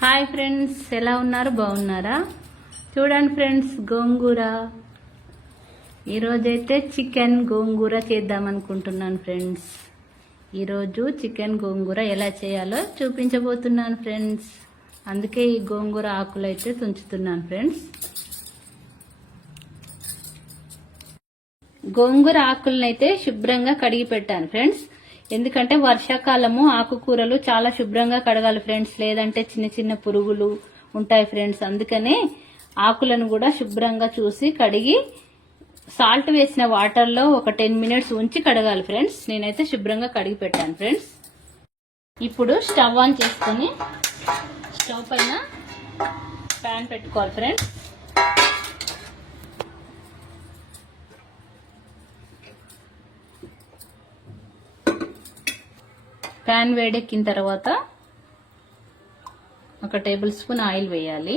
Hi friends ఎలా ఉన్నారు? బాగున్నారా? చూడండి ఫ్రెండ్స్ గోంగూర. ఈరోజైతే చికెన్ గోంగూర చేద్దాం అనుకుంటున్నాను ఫ్రెండ్స్. ఈరోజు చికెన్ గోంగూర ఎలా చేయాలో చూపించబోతున్నాను ఫ్రెండ్స్. అందుకే ఈ గోంగూర ఆకులు అయితే తుంచుతున్నాను ఫ్రెండ్స్. గోంగూర ఆకులను అయితే శుభ్రంగా కడిగి పెట్టాను ఫ్రెండ్స్. ఎందుకంటే వర్షాకాలము ఆకుకూరలు చాలా శుభ్రంగా కడగాలి ఫ్రెండ్స్. లేదంటే చిన్న చిన్న పురుగులు ఉంటాయి ఫ్రెండ్స్. అందుకనే ఆకులను కూడా శుభ్రంగా చూసి కడిగి సాల్ట్ వేసిన వాటర్లో ఒక టెన్ మినిట్స్ ఉంచి కడగాలి ఫ్రెండ్స్. నేనైతే శుభ్రంగా కడిగి పెట్టాను ఫ్రెండ్స్. ఇప్పుడు స్టవ్ ఆన్ చేసుకొని స్టవ్ పైన ప్యాన్ పెట్టుకోవాలి ఫ్రెండ్స్. ప్యాన్ వేడెక్కిన తర్వాత ఒక టేబుల్ స్పూన్ ఆయిల్ వేయాలి.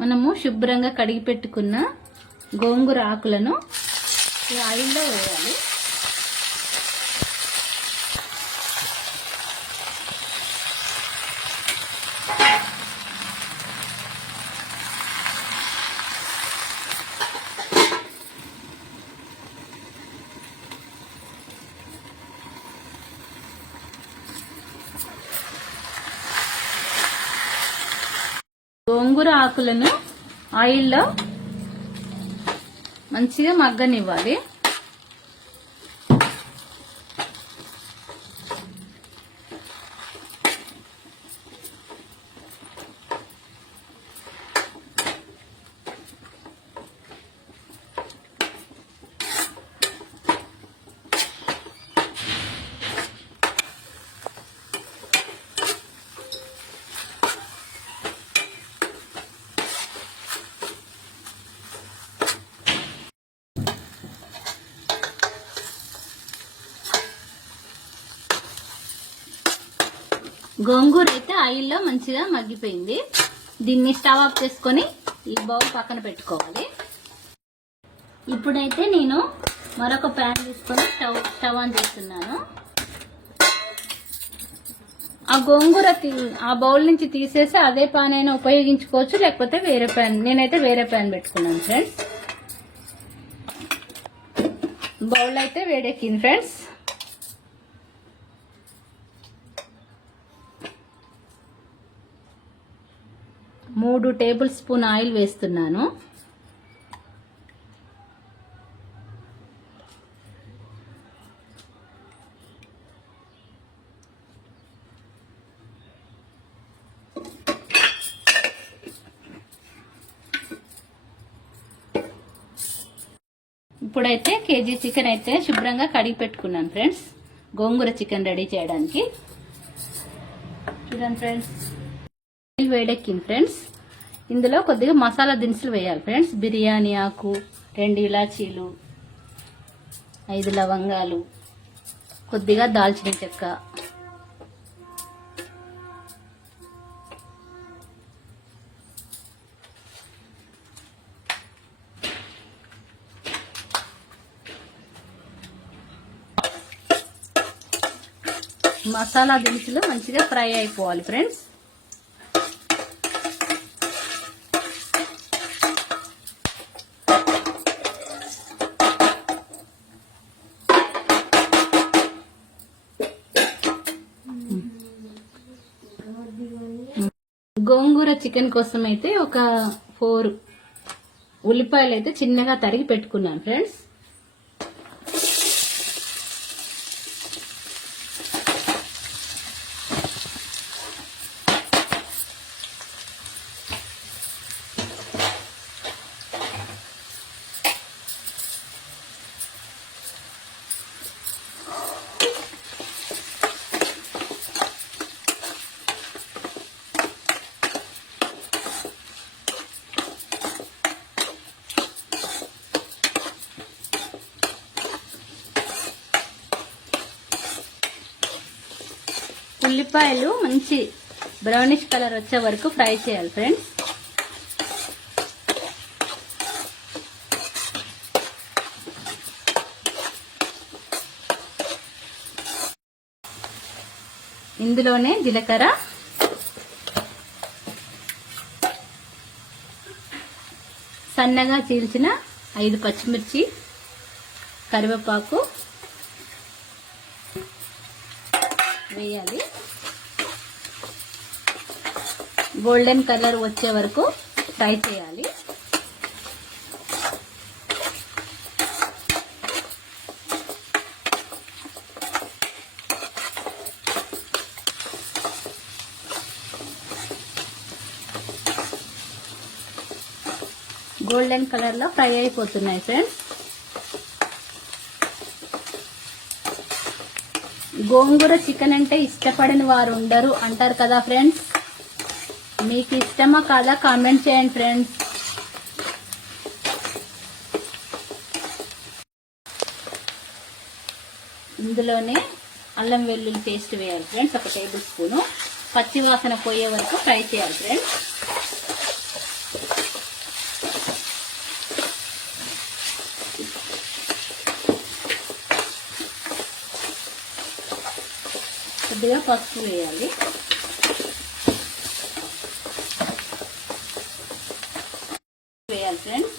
మనము శుభ్రంగా కడిగి పెట్టుకున్న గోంగూర ఆకులను ఈ ఆయిల్లో వేయాలి. గోంగూర ఆకులను ఆయిల్లో మంచిగా మగ్గనివ్వాలి. గోంగూర అయితే ఆయిల్లో మంచిగా మగ్గిపోయింది. దీన్ని స్టవ్ ఆఫ్ చేసుకొని ఈ బౌల్ పక్కన పెట్టుకోవాలి. ఇప్పుడైతే నేను మరొక ప్యాన్ తీసుకొని స్టవ్ స్టవ్ ఆన్ చేస్తున్నాను. ఆ గోంగూర తీ- ఆ బౌల్ నుంచి తీసేసి అదే ప్యాన్ అయినా ఉపయోగించుకోవచ్చు లేకపోతే వేరే ప్యాన్ నేనైతే వేరే ప్యాన్ పెట్టుకున్నాను ఫ్రెండ్స్. బౌల్ అయితే వేడెక్కింది ఫ్రెండ్స్. మూడు టేబుల్ స్పూన్ ఆయిల్ వేస్తున్నాను. ఇప్పుడైతే కేజీ చికెన్ అయితే శుభ్రంగా కడిగి పెట్టుకున్నాను ఫ్రెండ్స్. గోంగూర చికెన్ రెడీ చేయడానికి. చూడండి ఫ్రెండ్స్. ఆయిల్ వేడెక్కింది ఫ్రెండ్స్ ఇందులో కొద్దిగా మసాలా దినుసులు వేయాలి ఫ్రెండ్స్ బిర్యానీ ఆకు రెండు ఇలాచీలు ఐదు లవంగాలు కొద్దిగా దాల్చిన చెక్క. మసాలా దినుసులు మంచిగా ఫ్రై అయిపోవాలి ఫ్రెండ్స్ చికెన్ కోసం అయితే ఒక ఫోర్ ఉల్లిపాయలు అయితే చిన్నగా తరిగి పెట్టుకున్నాను ఫ్రెండ్స్. ఉల్లిపాయలు మంచి బ్రౌనిష్ కలర్ వచ్చే వరకు ఫ్రై చేయాలి ఫ్రెండ్స్ ఇందులోనే జీలకర్ర. సన్నగా చీల్చిన ఐదు పచ్చిమిర్చి కరివేపాకు వేయాలి. గోల్డెన్ కలర్ వచ్చే వరకు ఫ్రై చేయాలి. గోల్డెన్ కలర్లో ఫ్రై అయిపోతున్నాయి ఫ్రెండ్స్. గోంగూర చికెన్ అంటే ఇష్టపడని వారు ఉండరు అంటారు కదా ఫ్రెండ్స్. మీకు ఇష్టమా కాదా కామెంట్ చేయండి ఫ్రెండ్స్ ఇందులోనే అల్లం వెల్లుల్లి పేస్ట్ వేయాలి ఫ్రెండ్స్ ఒక టేబుల్ స్పూను. పచ్చి వాసన పోయే వరకు ఫ్రై చేయాలి ఫ్రెండ్స్ కొద్దిగా పసుపు వేయాలి. వేయాలి ఫ్రెండ్స్.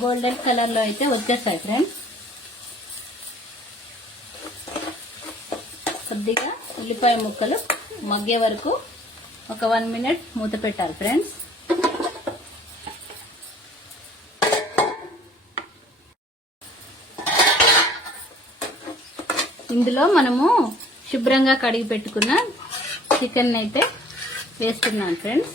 గోల్డెన్ కలర్లో అయితే వచ్చేస్తాయి ఫ్రెండ్స్. కొద్దిగా ఉల్లిపాయ ముక్కలు మగ్గే వరకు ఒక వన్ మినిట్ మూత పెట్టాలి ఫ్రెండ్స్. ఇందులో మనము శుభ్రంగా కడిగి పెట్టుకున్న చికెన్ అయితే వేస్తున్నాను ఫ్రెండ్స్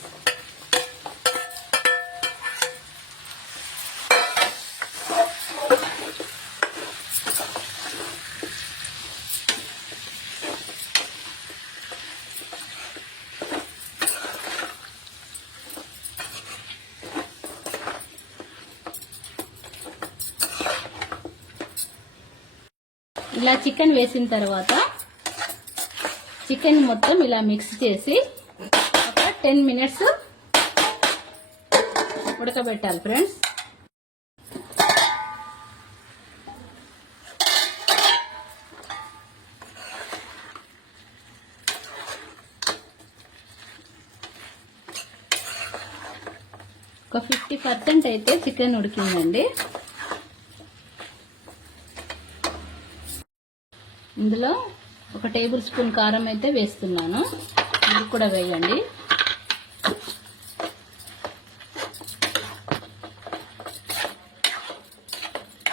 ఇలా చికెన్ వేసిన తర్వాత చికెన్ మొత్తం ఇలా మిక్స్ చేసి ఒక టెన్ మినిట్స్ ఉడకబెట్టాలి ఫ్రెండ్స్ ఒక ఫిఫ్టీ పర్సెంట్ అయితే చికెన్ ఉడికిందండి. ఇందులో ఒక టేబుల్ స్పూన్ కారం అయితే వేస్తున్నాను. ఇది కూడా వేయండి.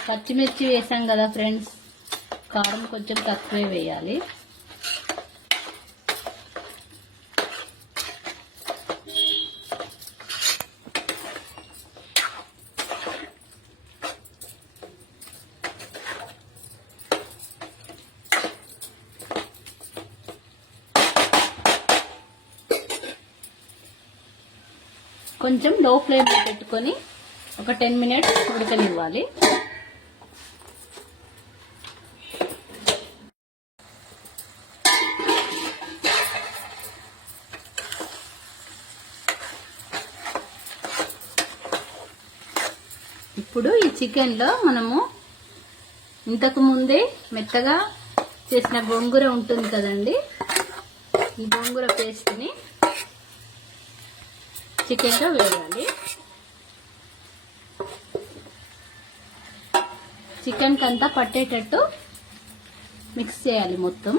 పచ్చిమిర్చి వేసాం కదా ఫ్రెండ్స్. కారం కొంచెం తక్కువే వేయాలి. కొంచెం లో ఫ్లేమ్లో పెట్టుకొని ఒక టెన్ మినిట్స్ ఉడకనివ్వాలి. ఇప్పుడు ఈ చికెన్లో మనము ఇంతకు ముందే మెత్తగా చేసిన గోంగూర ఉంటుంది కదండి? ఈ గోంగూర పేస్ట్ని చికెన్లో వేయాలి. చికెన్ కంతా పట్టేటట్టు మిక్స్ చేయాలి మొత్తం.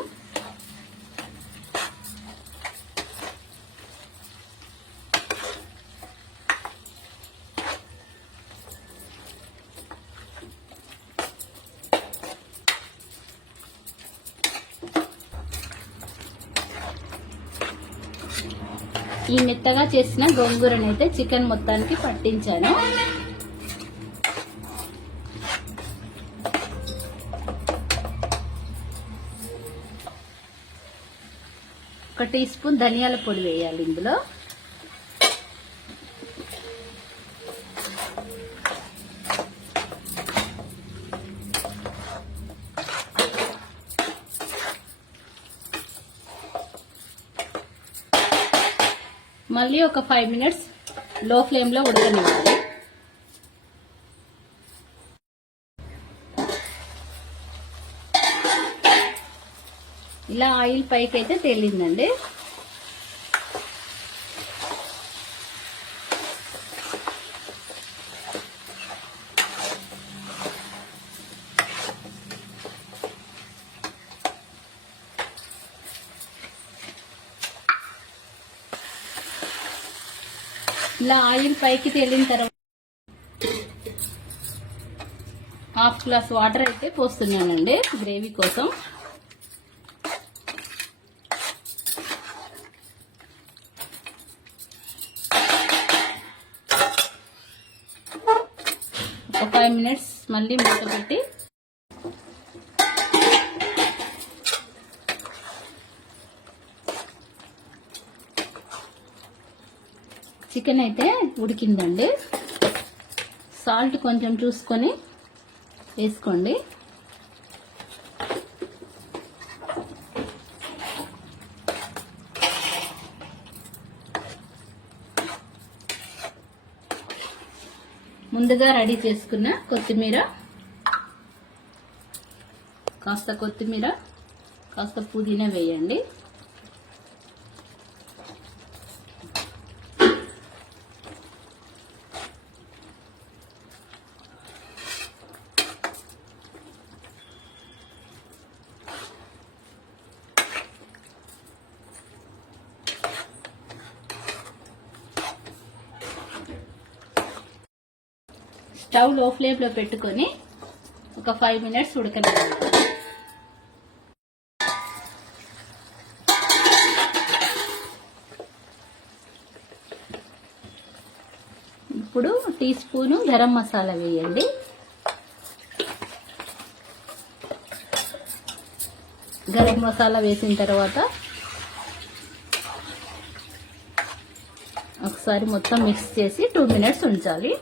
ఈ మెత్తగా చేసిన గోంగూరను అయితే చికెన్ మొత్తానికి పట్టించాను. ఒక టీ స్పూన్ ధనియాల పొడి వేయాలి ఇందులో. మళ్ళీ ఒక ఫైవ్ మినిట్స్లో ఫ్లేమ్లో ఉడకనివ్వాలి. ఇలా ఆయిల్ పైకి అయితే తేలిందండి. ఇలా ఆయిల్ పైకి తేలిన తర్వాత హాఫ్ గ్లాస్ వాటర్ అయితే పోస్తున్నానండి గ్రేవీ కోసం. ఒక ఫైవ్ మినిట్స్ మళ్ళీ మూత పెట్టి చికెన్ అయితే ఉడికిందండి. సాల్ట్ కొంచెం చూసుకొని వేసుకోండి. ముందుగా రెడీ చేసుకున్న కొత్తిమీర కాస్త కొత్తిమీర కాస్త పుదీనా వేయండి. స్టవ్లో ఫ్లేమ్లో పెట్టుకొని ఒక ఫైవ్ మినిట్స్ ఉడకనివ్వాలి. ఇప్పుడు టీ స్పూను గరం మసాలా వేయండి. గరం మసాలా వేసిన తర్వాత ఒకసారి మొత్తం మిక్స్ చేసి టూ మినిట్స్ ఉంచాలి.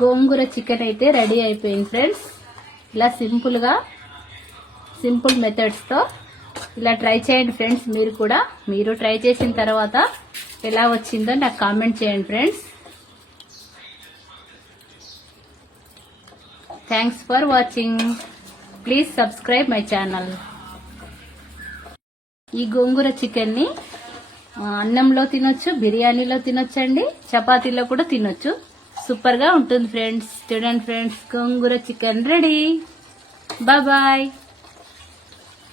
గోంగూర చికెన్ అయితే రెడీ అయిపోయింది ఫ్రెండ్స్. ఇలా సింపుల్గా సింపుల్ మెథడ్స్తో ఇలా ట్రై చేయండి ఫ్రెండ్స్. మీరు కూడా మీరు ట్రై చేసిన తర్వాత ఎలా వచ్చిందో నాకు కామెంట్ చేయండి friends. Thanks for watching please subscribe my channel ఈ గోంగూర చికెన్ని అన్నంలో తినొచ్చు బిర్యానీలో తినొచ్చండి చపాతీలో కూడా తినొచ్చు. సూపర్గా ఉంటుంది ఫ్రెండ్స్. చూడండి friends gongura chicken ready. Bye.